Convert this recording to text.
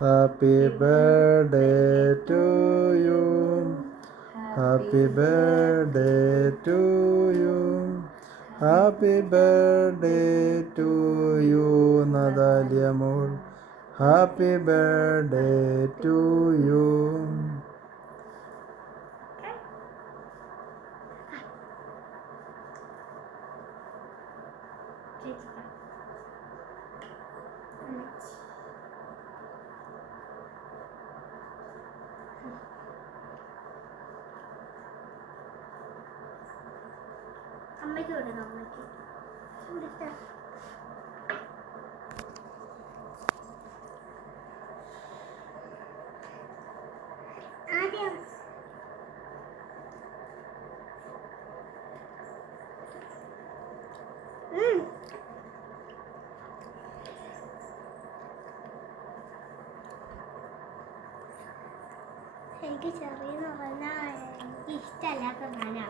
Happy birthday to you. Happy birthday to you. Happy birthday to you, Nadalia Moore. Happy birthday to you. അമ്മയ്ക്ക് കൊടുക്കണം. അമ്മയ്ക്ക് ആദ്യം എനിക്ക് ചെറിയെന്ന് പറഞ്ഞാൽ എനിക്ക് ഇഷ്ടമല്ലാത്ത സാധനമാണ്.